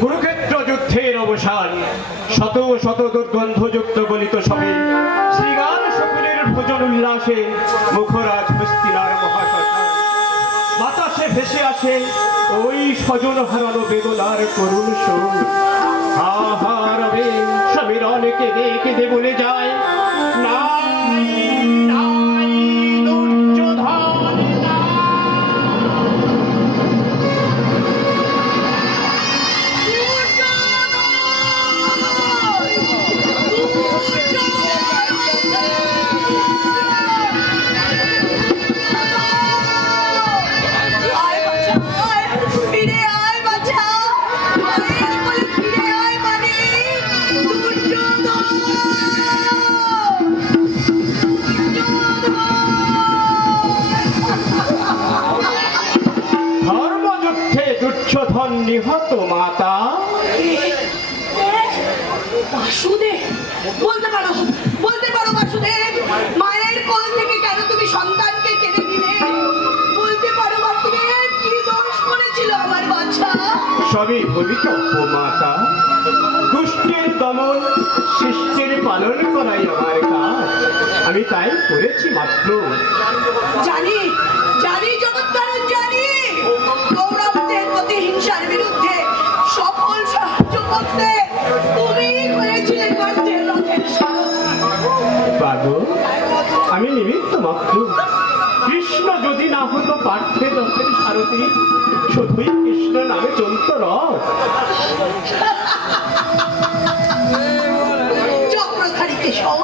কুরুক্ষেত্র যুদ্ধের অবসান, শত শত দুর্গন্ধযুক্ত গলিত সবে শ্রীগান সকলের ভোজন উল্লাসে মুখরাজ হস্তিনার মহাশ্মশান। বাতাসে ভেসে আসে ওই স্বজন হারানো বেদনার করুণ সুর। হা হা রবে সমীর অনেকে কেঁদে বলে যায়, নাই নাই দুর্যোধন নাই। ধর্মযুদ্ধে দুর্যোধন নিহত মাতা। বাসুদেব, বলতে পারো বাসুদেব, মায়ের কোল থেকে কেন তুমি সন্তানকে কেড়ে নিলে? বলতে পারো বাসুদেব, কি দোষ করেছিল আমার বাচ্চা? সবই ভবিতব্য মাতা। দুষ্টের দমন, শিষ্টের পালন করাই আমার কাজ। আমি তাই করেছি মাত্র। জানি জানি জগৎকারণ জানি, কৌরবদের প্রতিহিংসার বিরুদ্ধে সফল সাহায্য করতে তুমি হয়েছিলে গর্তের রথের সারথি। বাবু, আমি নিমিত্ত মাত্র। কৃষ্ণ যদি না হতো পার্থের রথের সারথি, শুধুই কৃষ্ণ নামে চলত রথ। চক্রধারী কেশব,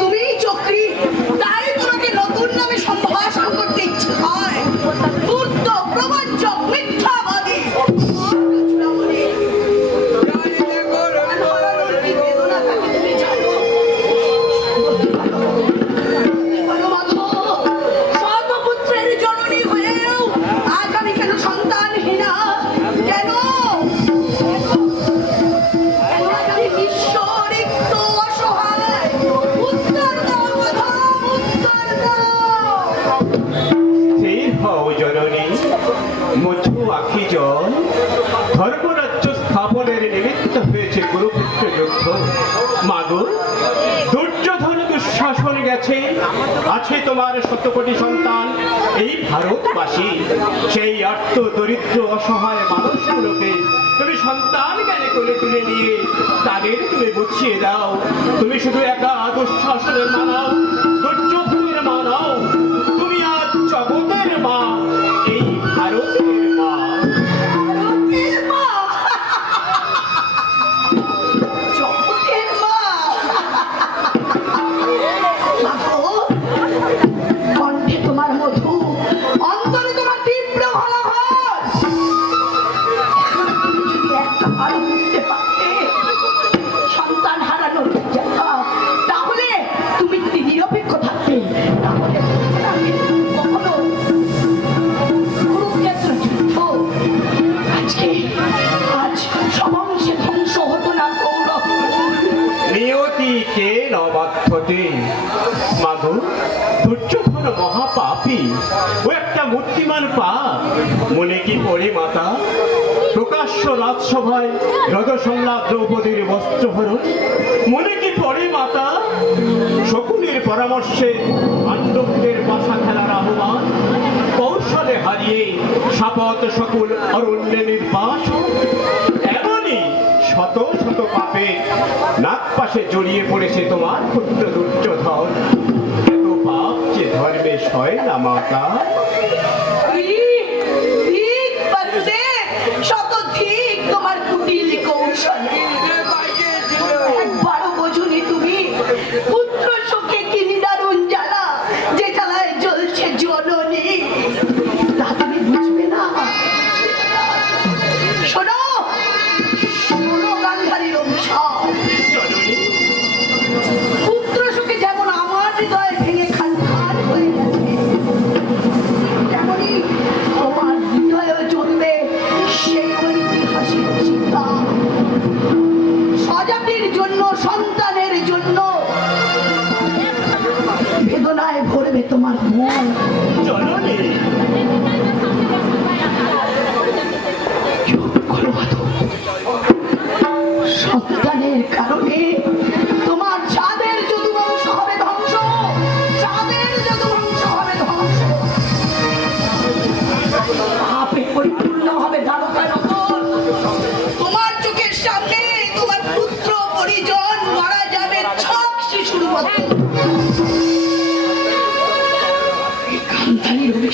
তুমি চক্রী, তাই তোমাকে নতুন নামে সম্ভাষণ করতে ইচ্ছে হয়। বুদ্ধ প্রবঞ্চক, মিথ্যাবাদী, চূড়ামণি। হারানোর কি বেদনা থাকে তুমি জানো? বলো মাধব, শতপুত্রের জননী হয়েও আজ আমি কেন সন্তানহীনা? কেন? আমি নিঃস্ব, রিক্ত, অসহায়। উত্তর দাও মাধব, উত্তর দাও। স্থির হও জননী, মুছু আখি জল। ধর্মরাজ্য স্থাপনের নিমিত্ত হয়েছে কুরুক্ষেত্র যুদ্ধ। মাগো, দুর্যোধন দুঃশাসন গেছে, আছে তোমার শতকোটি সন্তান এই ভারতবাসী। সেই আর্ত দরিদ্র অসহায় মানুষগুলোকে তুমি সন্তান জ্ঞানে করে তুলে নিয়ে তাদের তুমি বুঝিয়ে দাও। তুমি শুধু একা দুঃশাসনের মানাও, দুর্যোধনের মানাও। তুমি আজ জগতের মা, এই ভারতের মা। ভারতের মা, জগতের মা। মাধব, কণ্ঠে তোমার মধু, অন্তরে তোমার তীব্র ভালোবাস। তুমি যদি একটা ভালো বুঝতে পারতে সন্তান হারানোর জ্বালা, তাহলে তুমি যদি নিরপেক্ষ থাকতে, তাহলে আমি কখনো কুরুক্ষেত্র যুদ্ধ আজ সমংশে ধ্বংস হতো না কৌরব। নিয়তিকে নবাধ্যতে। মাগো, দুর্যোধন মহাপাপী, ও একটা মূর্তিমান পাপ। মনে কি পড়ে মাতা? প্রকাশ্য রাজসভায় রজসম্রাট দ্রৌপদীর বস্ত্রহরণ। মনে কি পড়ে মাতা? শকুনের পরামর্শে পাণ্ডবদের বাসা খেলার আহ্বান। কৌশলে হারিয়ে শাপত শকুন অরণ্যে নির্বাস। এমনই শত শত পাপে নাক পাশে জড়িয়ে পড়েছে তোমার পুত্র দুর্যোধন। এত পাপ যে ধর্মে সয় না মাতা। ঠিক বাসুদেব, শতধিক তোমার কুটিল কৌশলে। একবারও বোঝনি তুমি পুত্র শোকে কি নিদারুণ জ্বালা, যে জ্বালায় জ্বলছে জননী। তা তুমি বুঝবে না? শোনো শোনো গান্ধারীর অভিশাপ। জননী, পুত্র শোকে যেমন আমার হৃদয় ভেঙে খান খান হয়ে গেছে, তেমনি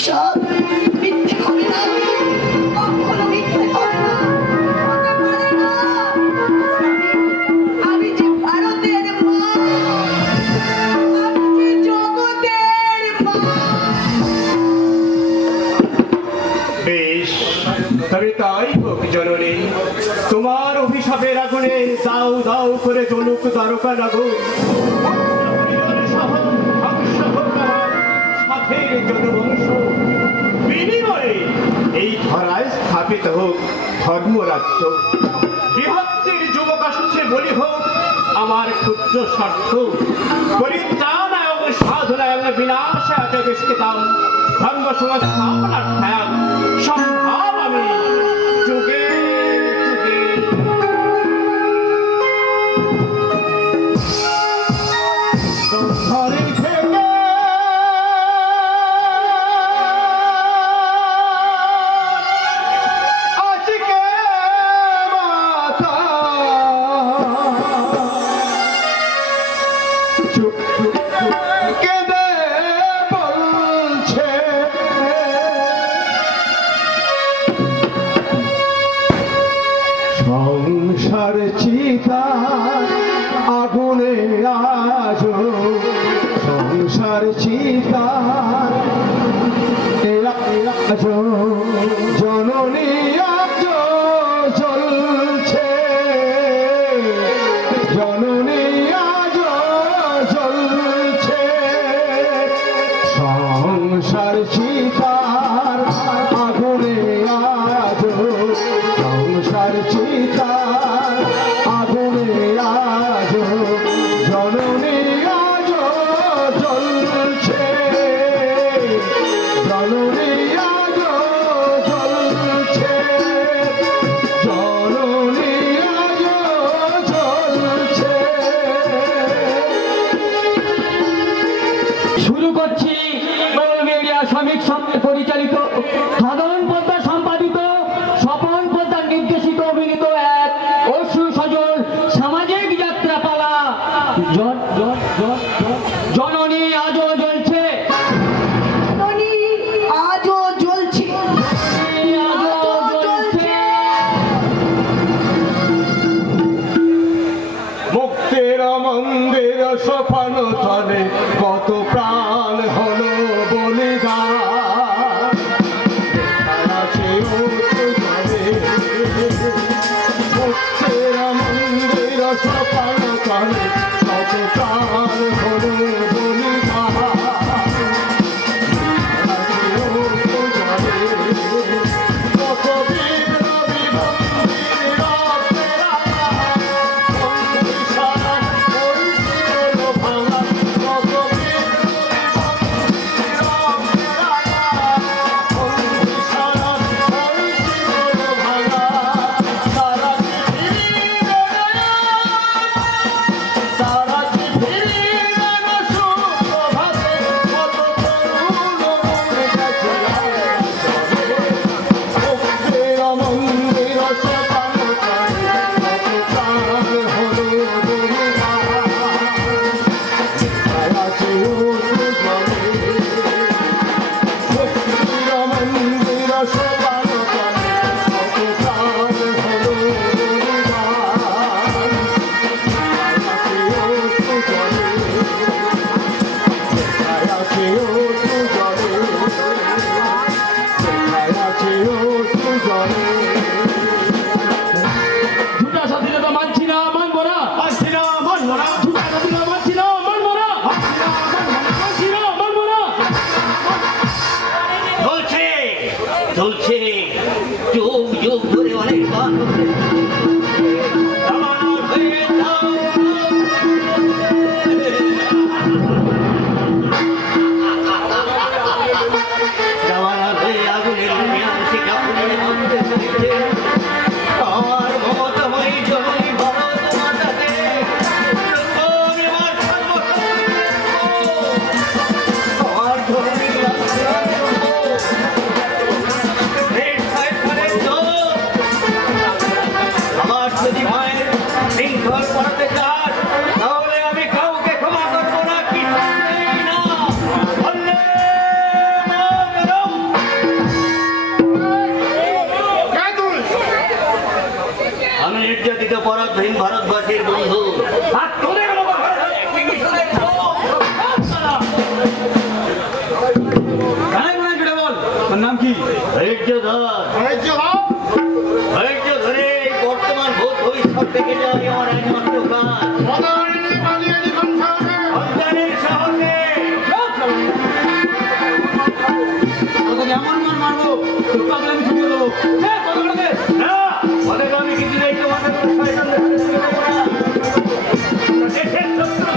সব মিথ্যে হবে না, কখনো মিথ্যে হবে না, হতে পারে না। আমি যে ভারতের মা, আমি যে জগতের মা। বেশ, তবে তাই হোক জননী। তোমার অভিশাপের আগুনে দাউ দাউ করে জ্বলুক দ্বারকা নগর। সাথের জনবংশ বিনিময়ে এই ধরায় স্থাপিত হোক ধর্মরাজ্য। বিভক্তির যুবক আসছে বলি হোক আমার ক্ষুদ্র স্বার্থ। পরিত্রাণায় সাধনায় বিনাশায় জগস্কিতাম ধর্ম সংস্থাপনার ত্যাগ সম্ভব আমি যুগে যুগে। ধরে থেকে আজকে মাতা চুপ চুপ কেঁদে বলছে সংসার চিতা আগুনে আজ সংসার চিতা আজ জননী আজ জ্বলছে জননী আজ জ্বলছে সংসার চিতার আগুনে আজ সংসার চিতার আগুনে আজ জননী আজ জ্বলছে জননী আজ জ্বলছে জননী আজ জ্বলছে। শুরু করছি মিডিয়া শ্রমিক সঙ্গে পরিচালিত সাধারণ পদ্মা সম্পাদিত স্বপন পদ্মার নির্দেশিত অভিনীত এক অশ্রু সজল সামাজিক যাত্রাপালা জননী আজও জ্বলছে জননী আজও জ্বলছে, আজও জ্বলছে। মুক্তির মন্দির সোপান তলে কত প্রাণ হলো বলিদান আছে মুক্তির মন্দির সোপান তলে কত প্রাণ হলো বলিদান কত বিপ্লবী বন্দীর রক্তের দুটা স্বাধীনতা মানছি না, মানবো না। দুটা স্বাধীনতা মানছি না, মানবো না। মানছি না, মানবো না। চলছে চলছে যুগ যুগ ধরে অনেক গান জামানার হয়ে আগুনের মিয়াংসি কাপুরে আনতে চলেছে আমার মমতাময়ী জননী ভারত মাতাকে আমার ধর্মী আমার যদি মায়ের শৃঙ্খল পড়াতে চাস তাহলে আমি কাউকে ক্ষমা করবো না, কিছু নেই না। বললে মাতরম। নির্যাতিত পরাধীন ভারতবাসীর বন্ধু আর তোদের মতো একই মিশনের লোক। তোর নাম কি? ধৈর্য ধরে এই বর্তমান ভূত ভবিষ্যৎ থেকে যাওয়াই আমার একমাত্র কাজ। সন্তানের সাহসে এমন মার মারবো তোর পাগলা আমি ছুটিয়ে দেবো। না, ওদের আমি কিছুতেই তোমাদের মতো শয়তানদের হাতে তুলে দেবো না। দেশের শত্রু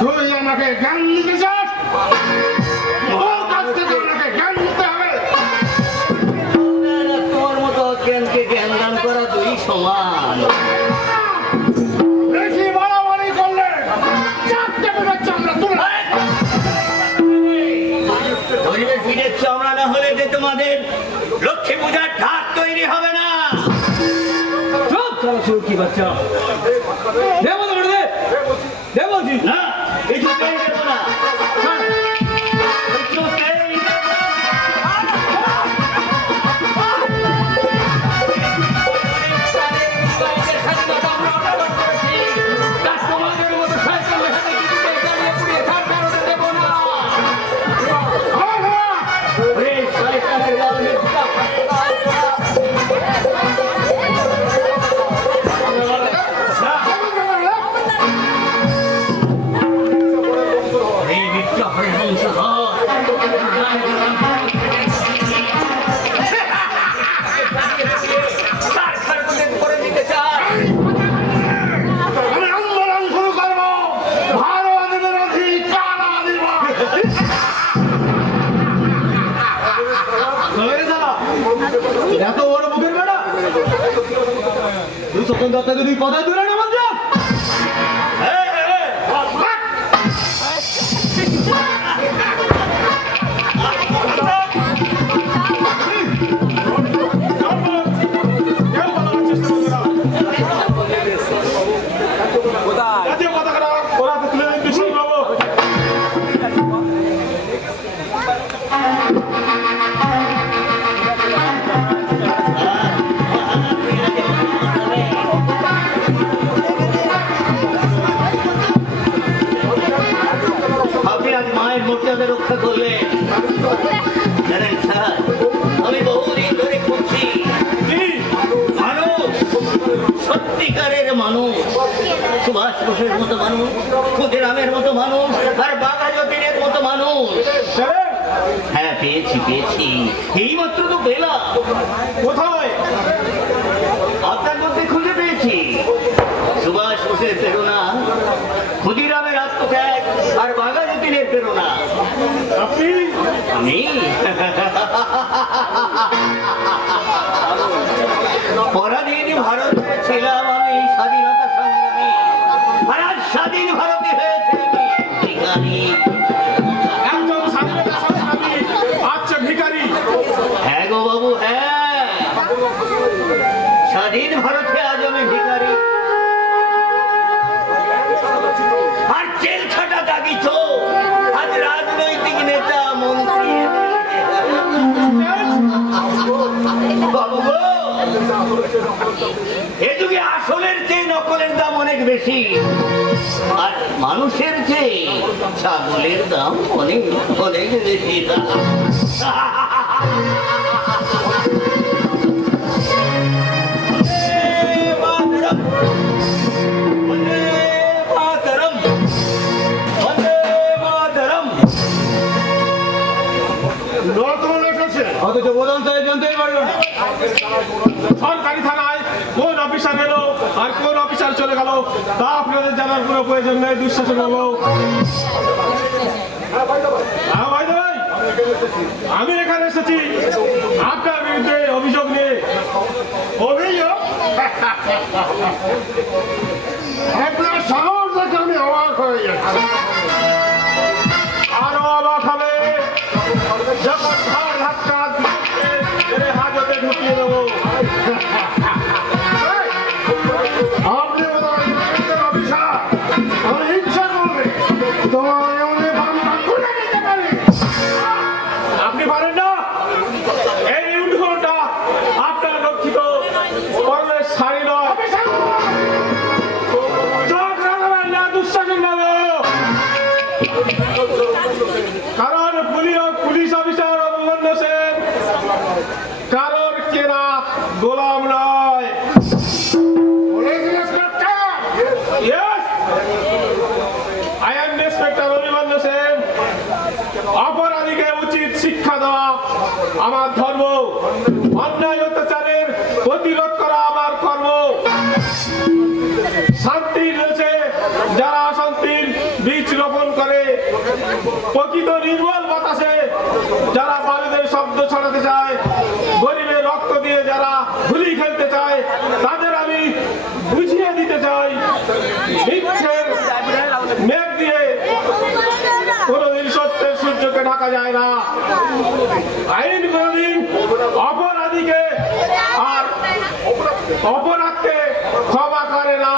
তুই আমাকে জ্ঞান দিতে চাস? ওর কাছ থেকে আমাকে জ্ঞান দিতে হবে। তোমার মতো অজ্ঞানকে জ্ঞান দান করা দুই সমান। বেশি বাড়াবাড়ি করলে চারটে করে চামড়া তুলে ধরিবে ফিরের চামড়া না হলে যে তোমাদের লক্ষ্মী পূজার ঢাক তৈরি হবে না। চুপ চালা শুরু কি বাচ্চা দে বলতে পারে দে বলছি না, কিছুতেই দেবো না। কিছুতেই দেবো না। ওরে শয়তানের দল মিথ্যা এই মিথ্যা হরিবংশধর করে দিতে চায়। আমি আন্দোলন শুরু করবো। ভারত বিরোধী কারা দিবস। এত বড় মুখের বেড়া তুই স্বতন্ত্র দত্তাকে তুই কথায় দূরে না বলছ জাতীয় পতাকাটা ওরাতে তুলে দিন বিষ্ণু বাবু। আপনি আজ মায়ের মর্যাদা রক্ষা করলেন। জানেন স্যার, আমি বহুদিন ধরে খুঁজছি মানুষ, সত্যিকারের মানুষ, সুভাষ বোসের মতো মানুষ, ক্ষুদিরামের মতো মানুষ, আর বাঘা যতীনের মতো মানুষ। হ্যাঁ, পেয়েছি পেয়েছি, এই মাত্র তো পেলাম। কোথায়? আপনার মধ্যে খুঁজে পেয়েছি সুভাষ বোসের প্রেরণা, ক্ষুদিরামের আত্মত্যাগ, আর বাঘা যতীনের প্রেরণা। আপনি? আমি পরাধীন ভারতে ছিলাম, আমি স্বাধীনতা সংগ্রামী, আর আজ স্বাধীন ভারতে হয়েছে আমি ভিখারি। একজন স্বাধীনতা সংগ্রামী, আচ্ছা ভিখারি। হ্যাঁ গো বাবু, হ্যাঁ, স্বাধীন ভারতে আজ আমি ভিখারি, আর জেল খাটা দাগি চোর, আজ রাজনৈতিক নেতা মন্ত্রী। বাবু গো, এ যুগে আসলের চেয়ে নকলের দাম অনেক বেশি, আর মানুষের চেয়ে ছাগলের দাম অনেক অনেক বেশি। নতুন এসেছে অথচ প্রধান সাহেব জানতেই পারলো না সরকারি থানায় কোন অফিসার এলো আর কোন অফিসার চলে গেল তা আপনাদের জানার কোনো প্রয়োজন নেই। দুঃশাসন হলো। ভাই, আমি এখানে এসেছি আপনার বিরুদ্ধে অভিযোগ নিয়ে। অভিযোগ? আপনার সাহস দেখে আমি অবাক হয়ে যাচ্ছি। আরো অবাক হবে যখন ঘর ধাক্কা দিয়ে হাজতে ঢুকিয়ে দেবো। আপনি বোধহয় প্রকৃত নির্মল বাতাসে যারা বালুদের শব্দ ছড়াতে চায়, গরিবের রক্ত দিয়ে যারা গুলি খেলতে চায়, তাদের আমি বুঝিয়ে দিতে চাই, মিথ্যের মেঘ দিয়ে কোনোদিন সত্যের সূর্যকে ঢাকা যায় না। আইন কোনোদিন অপরাধীকে আর অপরাধকে ক্ষমা করে না।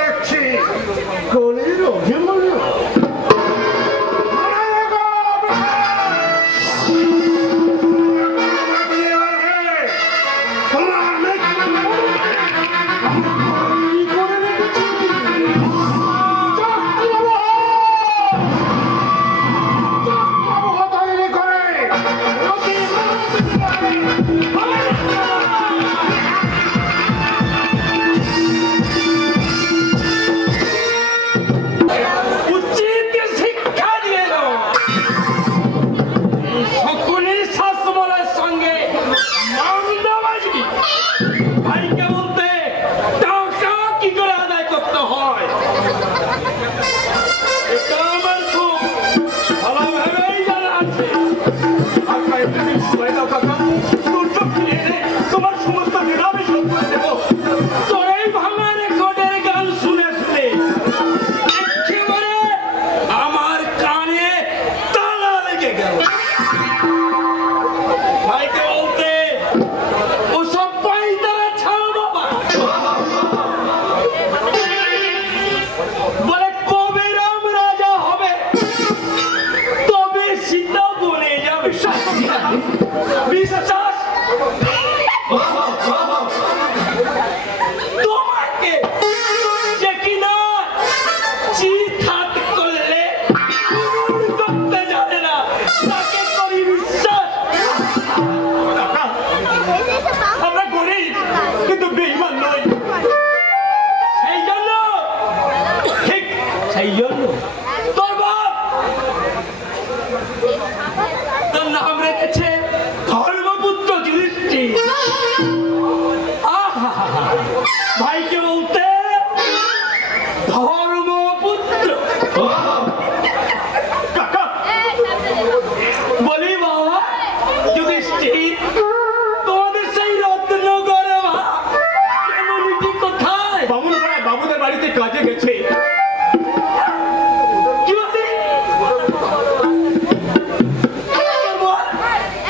দেখছি গলির অভিমন্যু ভাইকে বলতে ধর্মপুত্র। বলি বাবা যুধিষ্ঠির, তোমাদের সেই রত্নগর এমনটি কোথায়? বাবুদের বাড়িতে কাজে গেছে। কি বলছি?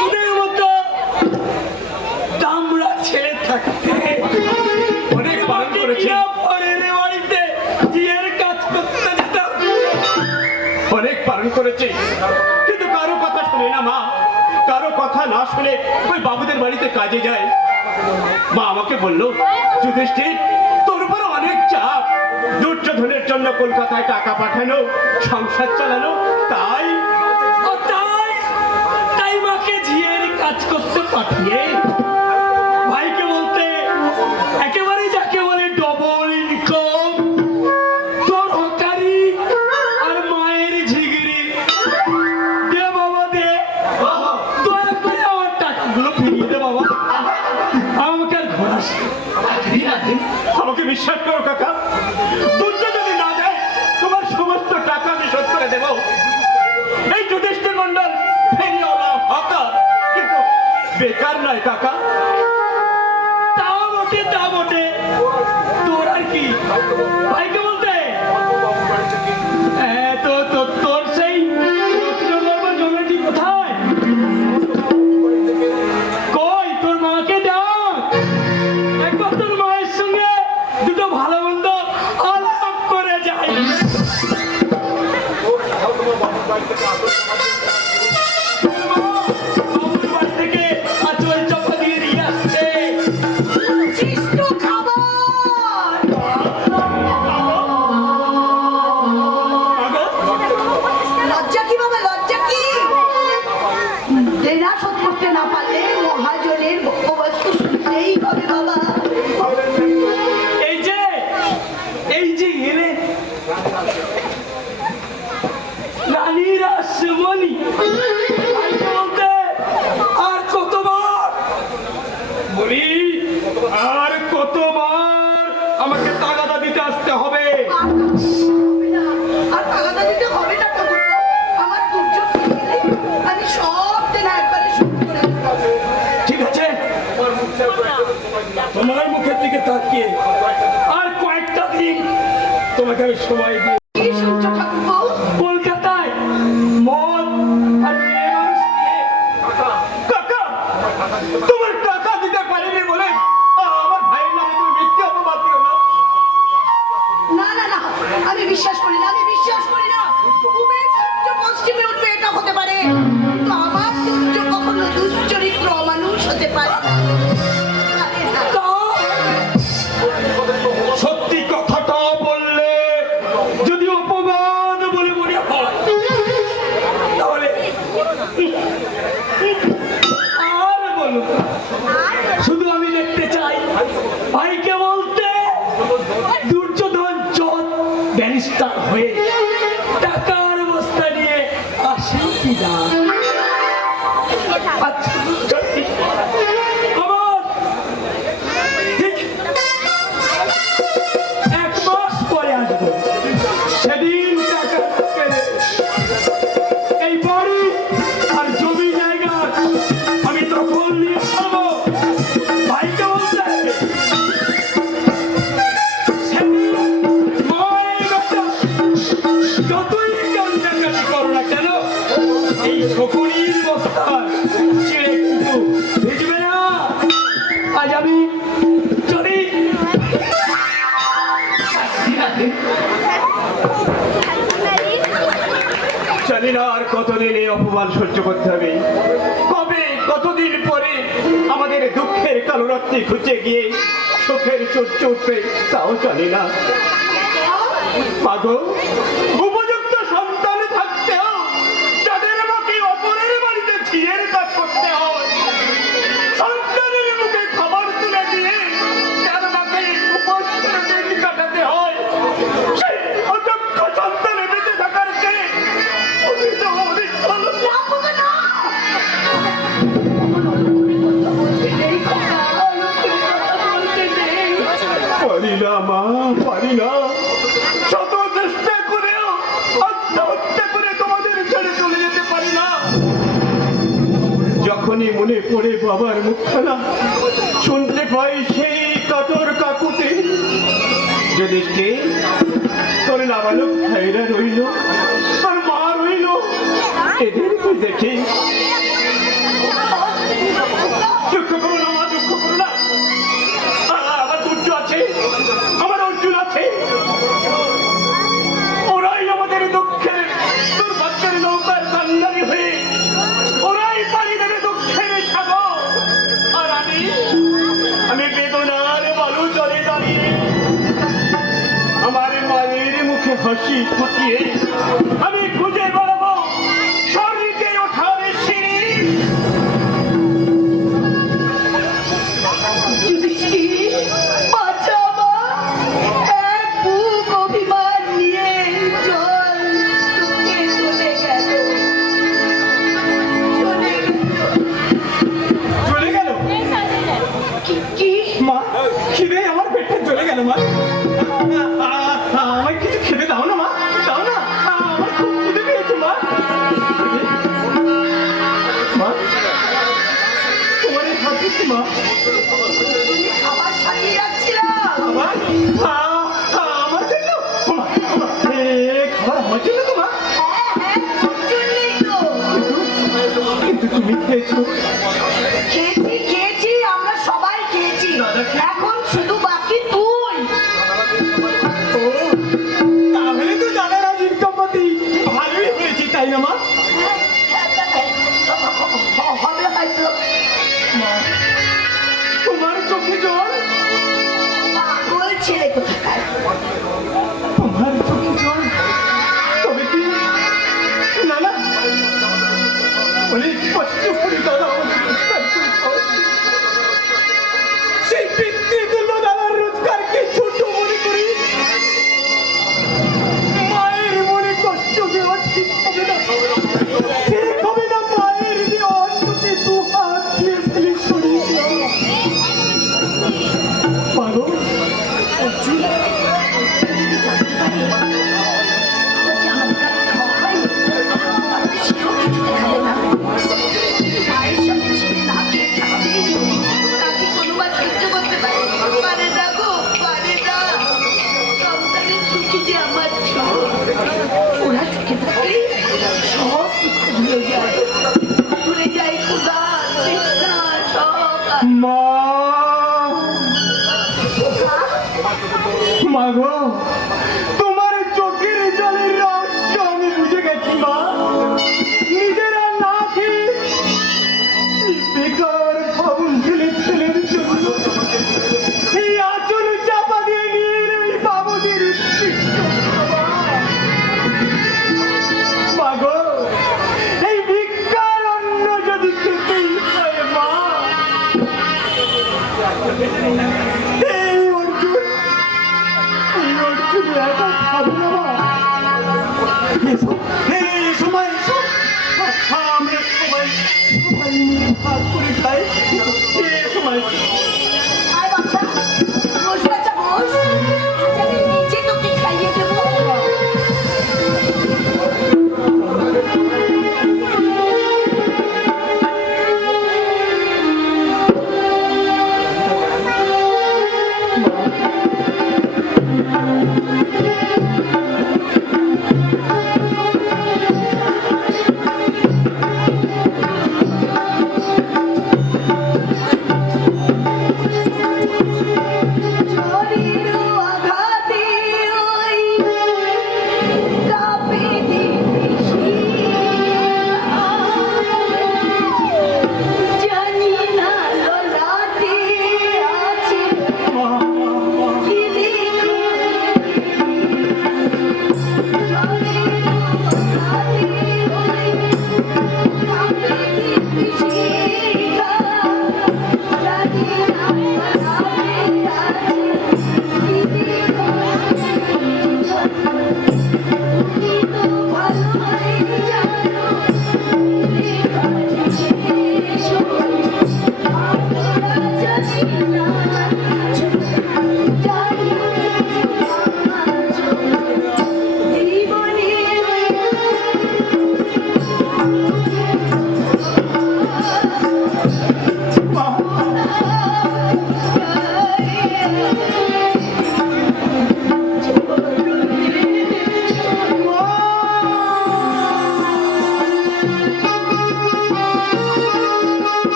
তোদের মতো দামড়া ছেলে থাকতে অনেক বারণ করেছি, অনেক বারণ করেছি, কিন্তু কারো কথা শুনে না মা। কারো কথা না শুনে ওই বাবুদের বাড়িতে কাজে যায়। মা আমাকে বললো, যুধিষ্ঠির তোর উপর অনেক চাপ, দুর্যোধনের জন্য কলকাতায় টাকা পাঠানো, সংসার চালানো, তাই তাই মাকে ঝিয়ের কাজ করতে পাঠিয়ে ভাইকে বলতে একেবারে যাকে বলে ডবল ইনকাম, তোর হকারি আর মায়ের ঝিগিরি। দে বাবা দে, দয়া করে আমার টাকাগুলো ফিরিয়ে দে বাবা, আমাকে আর ঘোরাস। আমাকে বিশ্বাস করো কাকা, দুর্যোধন যদি না দেয় তোমার সমস্ত টাকা আমি শোধ করে দেব। এই যুধিষ্ঠির মন্ডল ফেরিওয়ালা হকার, কিন্তু বেকার নয় কাকা। তা বটে, তোর আর কি ভাইকে বলতে তোর সেই রত্নগর্ভ জমেটি কোথায়? কই তোর মাকে ডাক, একবার তোর মায়ের সঙ্গে দুটো ভালো মন্দ আলাপ করে যাই। বাবুর বাড়ি থেকে আঁচল চাপা দিয়ে দিয়ে আসছে। শিষ্ট খাবার। লজ্জা কি বাবা, লজ্জা কি? দেনা শোধ করতে না পারলে মহাজনের বস্তু শুনতেই হবে বাবা। এই যে এলেন রানী রাসমণি, ভাইকে বলতে আর কতবার বলি, আর কতবার আমাকে থাকিয়ে আর কয়েকটা দিন তোমাকে আমি সময় দিই। কি শুনছো ঠাকুর? কলকাতায় মদ আর মেয়ে মানুষ নিয়ে কাকা, তোমার টাকা দিতে পারিনি বলে আমার ভাইয়ের নামে তুমি মিথ্যে অপবাদ দিও না। না না না, আমি বিশ্বাস করি না, আমি বিশ্বাস করি না। উমেশ সূর্য পশ্চিমে উঠবে এটা হতে পারে, কিন্তু আমার সূর্য কখনো দুশ্চরিত্র অমানুষ হতে পারে না। আরে না। সত্যি কথাটা বললে যদি অপবাদ বলে মনে হয় তাহলে আর বলো, শুধু আমি দেখতে চাই ভাইকে বলতে দুর্যোধন চোদ ব্যারিস্টার হয়ে টাকার বস্তা নিয়ে আসে কিনা। আচ্ছা, যদি আবার ঠিক 1 মাস পরে আসবো, সেদিন টাকা পেলে এই বাড়ি আর জমি জায়গা আমি তখন নিয়ে আসবো। ভাইকে বলতে হবে, সেদিন মায়ের কথা যতই কান্নাকাটি করো না কেন, এই শকুনির বস্তা ছেড়ে কিন্তু ভিজবে না। আজ আমি যদি জানি না আর কতদিন এই অপমান সহ্য করতে হবে, কবে কতদিন পরে আমাদের দুঃখের কালো রাত্রি খুঁজে গিয়ে সুখের সূর্য উঠবে তাও জানি না। মাগো, উপযুক্ত সন্তান থাকতেও যাদের আমাকে অপরের বাড়িতে ঝিয়ের কাজ করতে হয়, সন্তানের মুখে খাবার তুলে দিয়ে তার মাকে উপোস করে দিন কাটাতে হয়, সেই অযোগ্য সন্তানের বেঁচে থাকার চেয়ে অনেক ভালো। রাখো না। অলক্ষণী কথা বলতে নেই, খোকা, অলক্ষণী কথা বলতে নেই। পারি না মা, পারি না। শত চেষ্টা করেও আত্মহত্যা করে তোমাদের ছেড়ে চলে যেতে পারি না। যখনই মনে পড়ে বাবার মুখখানা, শুনতে পাই সেই কাতর কাকুতি, যদি তোর নাবালক ভাইরা রইল আর মা রইল, এদেরকে দেখে দুঃখ করো না মা, দুঃখ করো না। আমার দুর্য আছে, আমার অর্জুন আছে, ওরাই আমাদের দুঃখের দুর্ভাগ্যের নৌকার কান্ডারি হয়ে ওরাই পাড়ি দেবে দুঃখের সাগর। আর আমি বেদনার বালু জলে দাঁড়িয়ে আমার মায়ের মুখে হাসি ফুটিয়ে আমি খুঁজে বেড়াবো স্বর্গে ওঠার সিঁড়ি। যুধিষ্ঠির, বাঁচা আমার। এক বুক অভিমান নিয়ে জল শুকে চলে গেল। চলে গেল কি মা, খিদে আমার পেটে চলে গেল মা। আমায় কিছু খেতে দাও না মা, দাও না, আমার খুব খিদে পেয়েছে মা। মা, তোমার এই হাত দিচ্ছি মা। তুমি খাবার সারিয়ে রাখছিলাম। আমার জন্য মা, খাবার আমার জন্য তো মা। হ্যাঁ, তোর জন্যই তো। কিন্তু তুমি খেয়েছো। খেয়েছি, আমরা সবাই খেয়েছি। এখন শুধু বাকি তুই। ও, তাহলে তো দাদার আজ ইনকাম পাতি ভালোই হয়েছে, তাই না মা? হবে হয়তো। তোমার চোখে জল, পাগল ছেলে কোথাকার। তোমার চোখে জল, তবে কি না না, অনেক কষ্ট করে দাদা আমাকে রোজগার করে খাওয়াচ্ছে। সেই বৃত্তির জন্য দাদার রোজগারকে ছোট মনে করি। মায়ের মনে কষ্ট দেওয়া ঠিক হবে না, ঠিক হবে না। মায়ের দিয়ে অন্যকে দু হাত দিয়ে ফেলে সরিয়ে দেওয়া। পাগল, অর্জুন, যদি জানতে পারি যে আমাদের কাছে খাওয়া হয়নি, সেও কিছু দেখাবে না। মায়ের সাথে গো